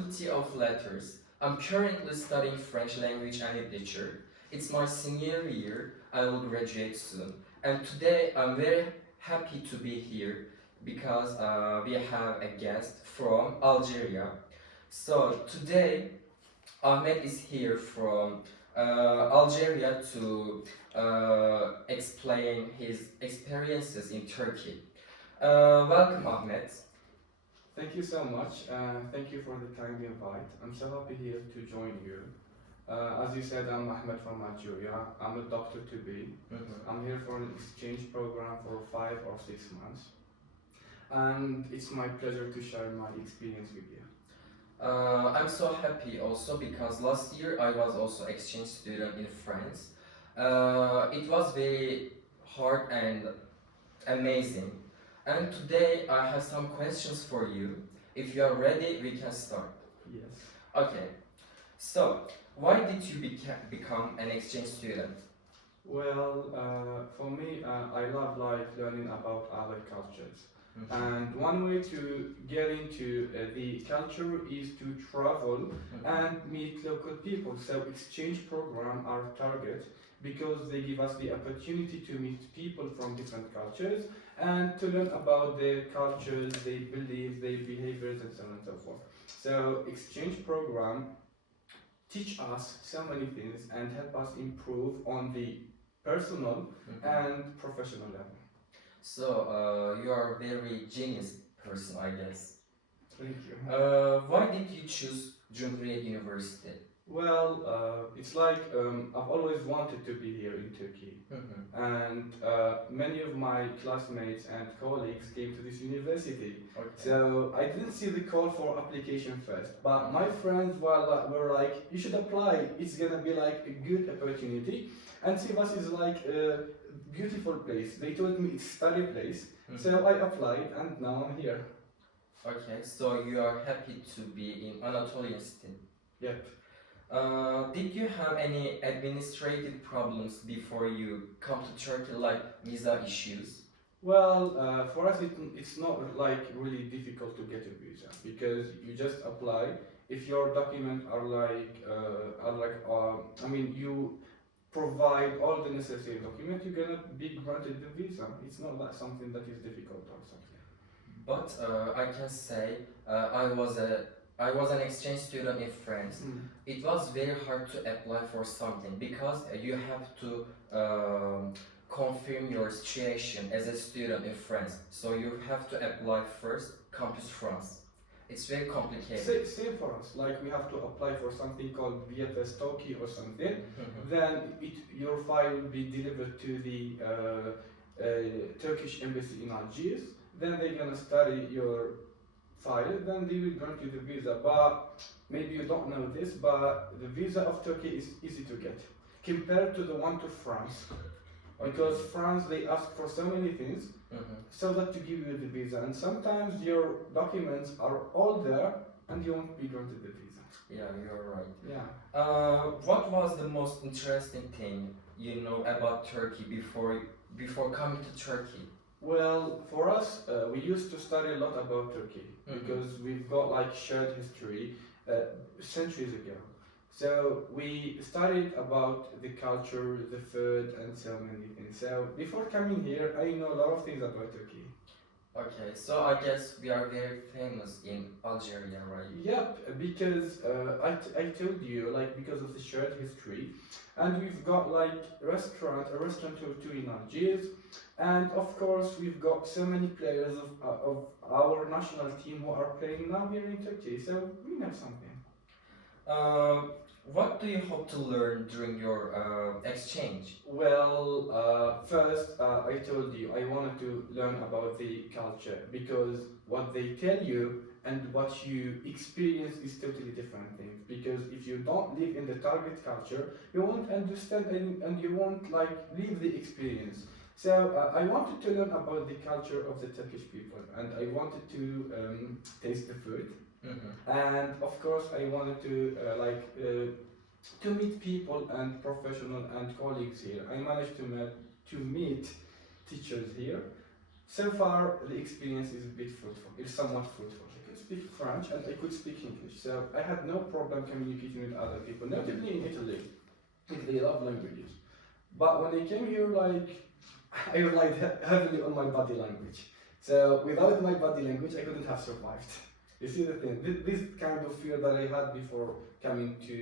Faculty of Letters. I'm currently studying French language and literature. It's my senior year. I will graduate soon. And today I'm very happy to be here because we have a guest from Algeria. So today Ahmed is here from Algeria to explain his experiences in Turkey. Welcome, Ahmed. Thank you so much. Thank you for the kind invite. I'm so happy here to join you. As you said, I'm Ahmed from Algeria. I'm a doctor to be. I'm here for an exchange program for 5 or 6 months. And it's my pleasure to share my experience with you. I'm so happy also because last year I was also exchange student in France. It was very hard and amazing. And today I have some questions for you. If you are ready, we can start. Yes. Okay. So, why did you become an exchange student? Well, for me, I love learning about other cultures. And one way to get into the culture is to travel and meet local people. So exchange program are target because they give us the opportunity to meet people from different cultures and to learn about their cultures, their beliefs, their behaviors, and so on and so forth. So exchange program teach us so many things and help us improve on the personal and professional level. So, you are a very genius person, I guess. Thank you. Why did you choose Cumhuriyet University? Well, it's I've always wanted to be here in Turkey, and many of my classmates and colleagues came to this university. Okay. So I didn't see the call for application first, but my friends were like, "You should apply. It's gonna be like a good opportunity." And Sivas is like a beautiful place. They told me it's study place, so I applied, and now I'm here. Okay, so you are happy to be in Anatolian state. Yep. Did you have any administrative problems before you come to Turkey, like visa issues? Well, for us it's not like really difficult to get a visa because you just apply. If your documents are you provide all the necessary documents, you're gonna be granted the visa. It's not like something that is difficult or something. But I can say I was an exchange student in France. It was very hard to apply for something because you have to confirm your situation as a student in France. So you have to apply first, Campus France. It's very complicated. Same for us. Like we have to apply for something called BFS Toki or something. Then your file will be delivered to the Turkish embassy in Algiers. Then they're gonna study your file, then they will grant you the visa. But maybe you don't know this, but the visa of Turkey is easy to get compared to the one to France. Because France, they ask for so many things so that to give you the visa, and sometimes your documents are all there and you won't be granted the visa. Yeah, you're right. Yeah. What was the most interesting thing you know about Turkey before coming to Turkey? Well, for us, we used to study a lot about Turkey because we've got like shared history centuries ago. So we studied about the culture, the food, and so many things. So before coming here, I know a lot of things about Turkey. Okay, so I guess we are very famous in Algeria, right? Yep, because I told you, like, because of the shared history, and we've got like a restaurant or two in Algiers, and of course we've got so many players of our national team who are playing now here in Turkey, so we know something. What do you hope to learn during your exchange? Well, first, I told you I wanted to learn about the culture because what they tell you and what you experience is totally different things. Because if you don't live in the target culture, you won't understand and you won't like live the experience. So I wanted to learn about the culture of the Turkish people, and I wanted to taste the food. And of course, I wanted to meet people and professional and colleagues here. I managed to meet teachers here. So far, the experience is a bit fruitful. It's somewhat fruitful, I can say. speak French and I could speak English, so I had no problem communicating with other people, notably in Italy. They love languages. But when I came here, like, I relied heavily on my body language. So without my body language, I couldn't have survived. You see the thing? This kind of fear that I had before coming to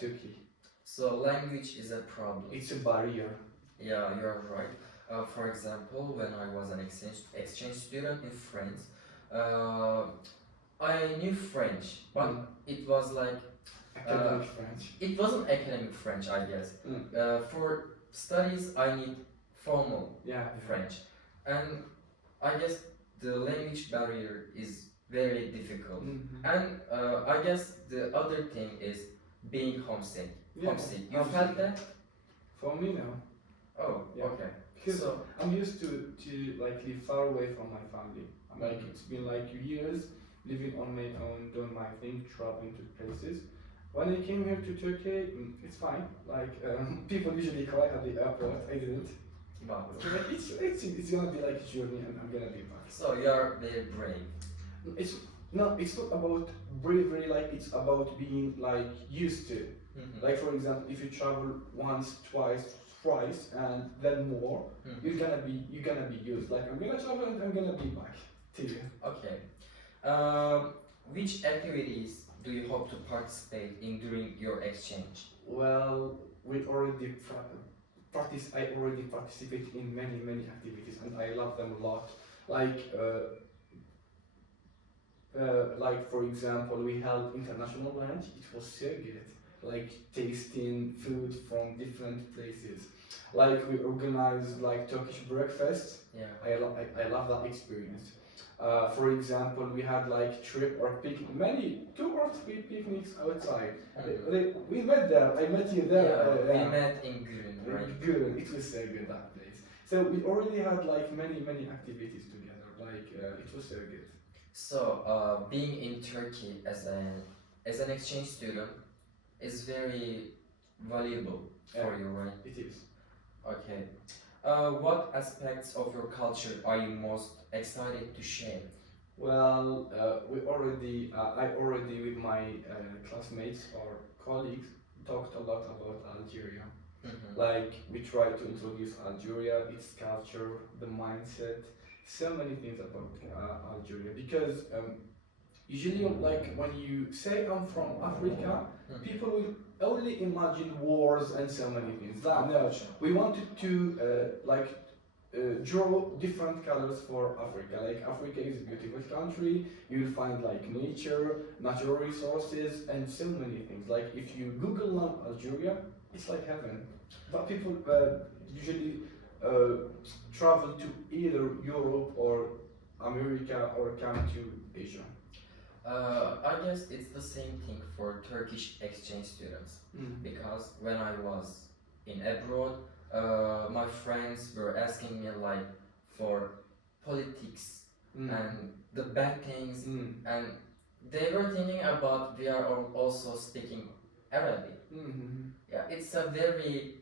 Turkey. So language is a problem. It's a barrier. Yeah, you're right. For example, when I was an exchange student in France, I knew French, but it was like Academic French. it wasn't academic French, I guess. For studies, I need formal French, and I guess the language barrier is very difficult. And I guess the other thing is being homesick. Homesick. You felt that? For me, no. Oh, Yeah. okay. Because So I'm used to like live far away from my family. Like it's been like years living on my own, doing my thing, traveling to places. When I came here to Turkey, it's fine. Like people usually cry at the airport. I didn't. wow. Like, it's gonna be like a journey, and I'm gonna be back. So you're very brave. It's not about bravery. Like it's about being like used to. Like for example, if you travel once, twice, thrice, and then more, you're gonna be used. Like I'm gonna travel and I'm gonna be back to you. Okay. Which activities do you hope to participate in during your exchange? Well, we already I already participate in many activities, and I love them a lot. Like for example, we held international lunch. It was so good. Like tasting food from different places. Like we organized like Turkish breakfast. Yeah. I love that experience. For example, we had like trip or picnic, 2 or 3 picnics outside. We met there. I met you there. We met in Gürün, right? Good. It was so good, that place. So we already had like many activities together. Like it was so good. So being in Turkey as an exchange student is very valuable for you, right? It is. Okay. What aspects of your culture are you most excited to share? Well, I already with my classmates or colleagues talked a lot about Algeria. Like we try to introduce Algeria, its culture, the mindset, so many things about Algeria. Because usually, like when you say I'm from Africa, people will only imagine wars and so many things. No, we wanted to draw different colors for Africa. Like Africa is a beautiful country. You'll find like nature, natural resources, and so many things. Like if you Google now Algeria, it's like heaven. But people usually travel to either Europe or America or come to Asia. I guess it's the same thing for Turkish exchange students because when I was in abroad, my friends were asking me like for politics and the bad things, and they were thinking about we are also speaking Arabic. Yeah, it's a very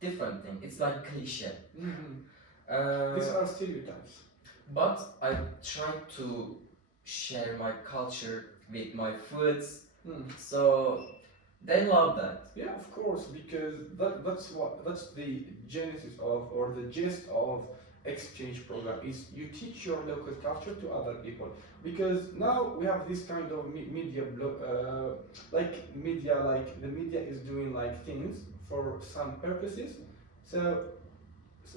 different thing. It's like cliche. These are stereotypes. But I try to share my culture with my foods, so they love that. Yeah, of course, because that's the genesis of or the gist of exchange program is you teach your local culture to other people. Because now we have this kind of media like the media is doing like things for some purposes, so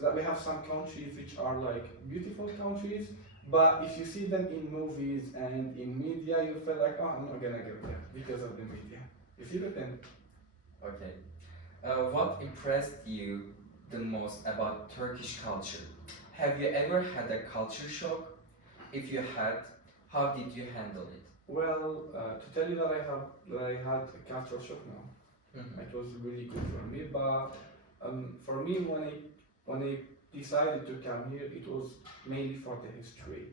that we have some countries which are like beautiful countries, but if you see them in movies and in media, you feel like, oh, I'm not gonna go there because of the media. You see the thing? Okay. What impressed you the most about Turkish culture? Have you ever had a culture shock? If you had, how did you handle it? Well, to tell you that I had a cultural shock now. It was really good for me, but for me when I decided to come here, it was mainly for the history.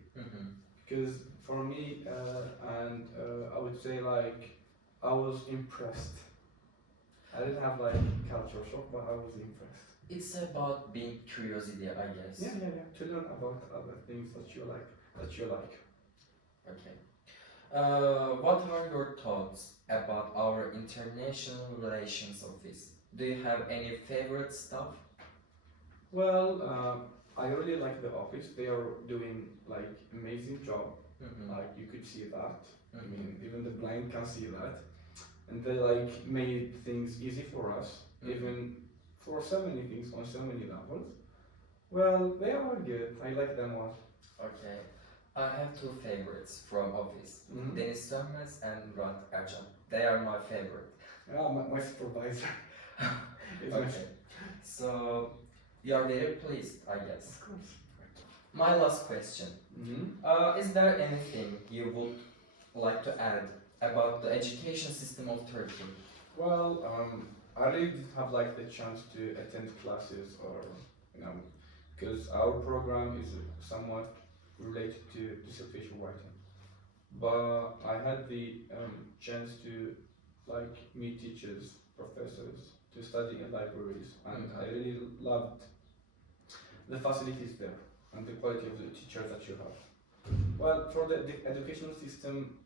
Because for me, I would say like I was impressed. I didn't have like cultural shock, but I was impressed. It's about being curiosity, I guess. Yeah. To learn about other things that you like. Okay. What are your thoughts about our international relations office? Do you have any favorite stuff? Well, I really like the office. They are doing like amazing job. Like you could see that. I mean, even the blind can see that. And they like made things easy for us, even for so many things on so many levels. Well, they are good. I like them all. Okay. I have two favorites from office. Deniz Sönmez and Murat Ercan. They are my favorite. Yeah, my supervisor. Okay. So you are very pleased, I guess. Of course. My last question. Is there anything you would like to add about the education system of Turkey? Well, I really didn't have like the chance to attend classes or, because our program is somewhat related to dissertation writing. But I had the chance to like meet teachers, professors, to study in libraries, and I really loved the facilities there and the quality of the teachers that you have. Well, for the educational system,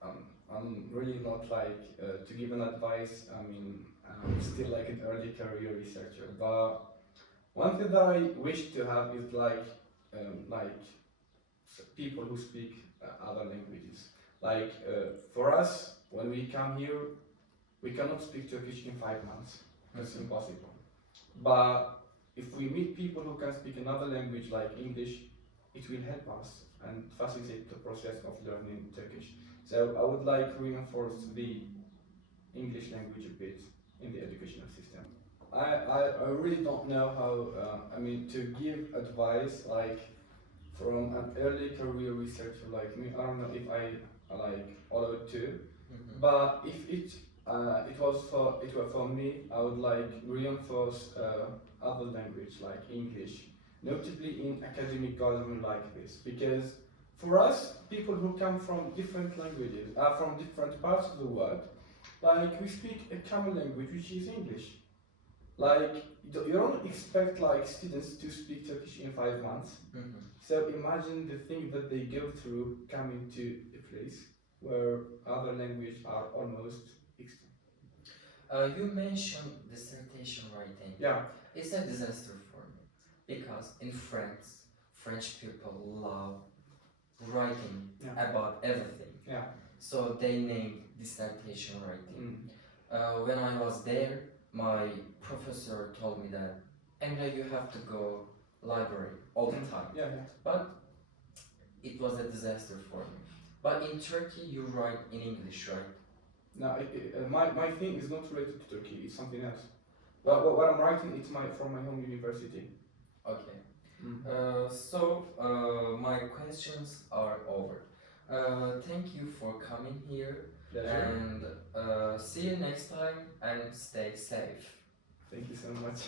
I'm really not like to give an advice. I mean, I'm still like an early career researcher, but one thing that I wish to have is like people who speak other languages. Like for us, when we come here, we cannot speak Turkish in 5 months. That's impossible. But if we meet people who can speak another language like English, it will help us and facilitate the process of learning Turkish. So I would like to reinforce the English language a bit in the educational system. I really don't know how, to give advice like from an early career researcher like me. I don't know if I like allowed to, but if it was for me, I would like reinforce other language like English, notably in academic gathering like this, because for us, people who come from different languages, from different parts of the world, like we speak a common language which is English. Like you don't expect like students to speak Turkish in 5 months. So imagine the thing that they go through coming to a place where other languages are almost extinct. You mentioned dissertation writing. Yeah. It's a disaster for me because in France, French people love writing about everything. Yeah. So they named dissertation writing. When I was there, my professor told me that, Emre, you have to go library all the time. Yeah. But it was a disaster for me. But in Turkey, you write in English, right? No, my thing is not related to Turkey. It's something else. But what I'm writing, it's from my home university. Okay. My questions are over. Thank you for coming here. Pleasure. And see you next time and stay safe. Thank you so much.